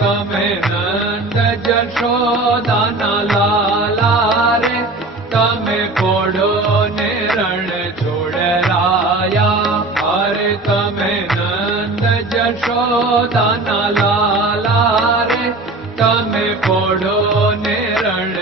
तमे नन्द जशो दाना ला रे तमे पोढो नेर अरे तमे नन्द जशो दाना ला तमे पोढो नेर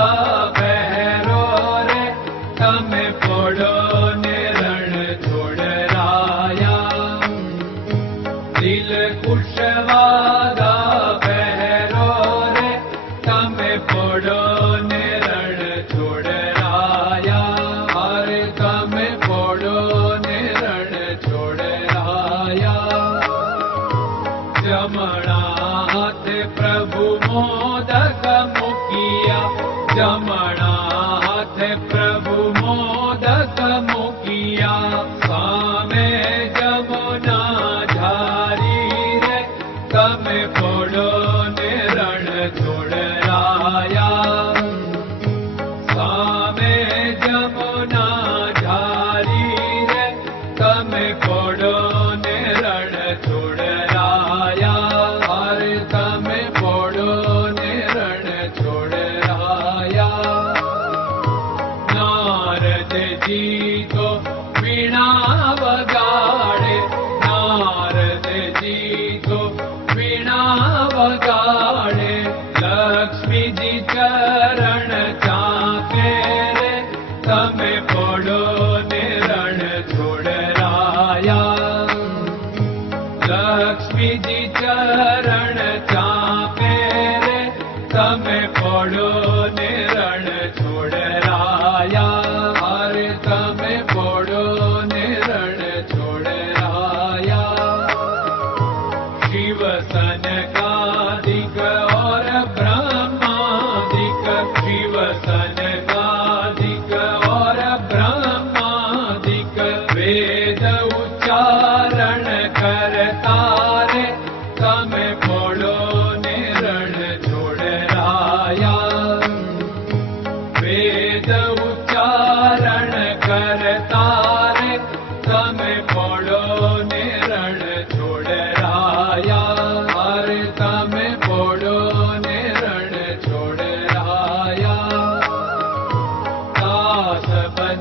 on. का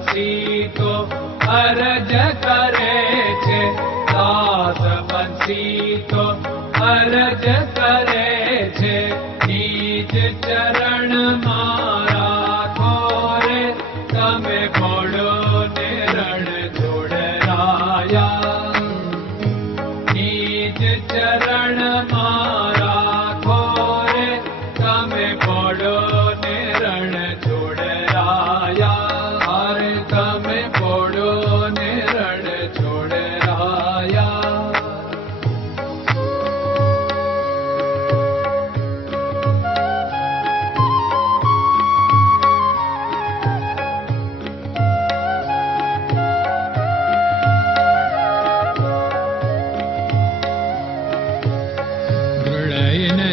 બંસી તો અરજ કરે છે દાસ બંસી તો અરજ કરે છે નીચ ચરણ મારા ખોરે તમે પોડો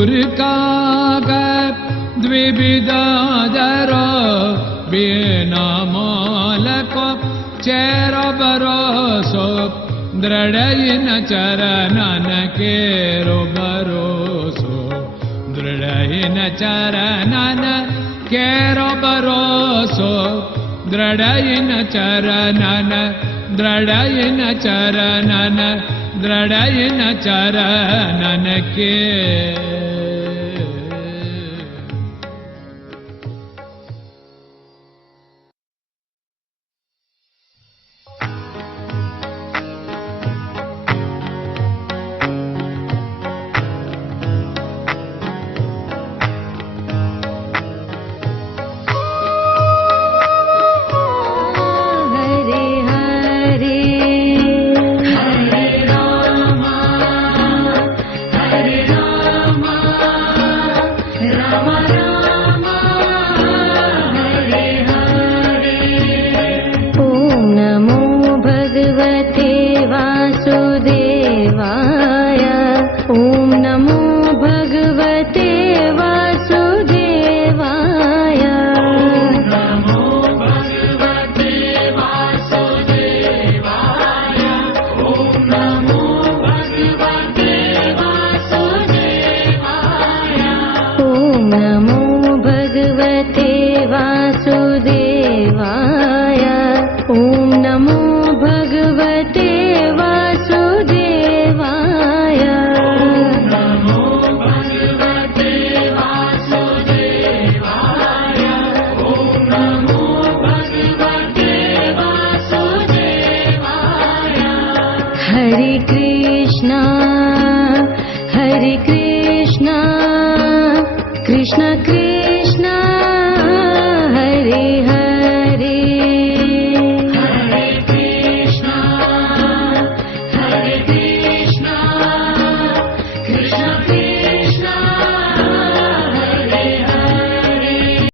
ग्विधरो बोल को चेर बरोसो द्रढयिन चरन भरोसो दृढयिन चरणन केरो भरोसो दृढयिन चरणन दृढयिन चरणन ದೃಢಯನ ನನಕ್ಕೆ namo Yeah.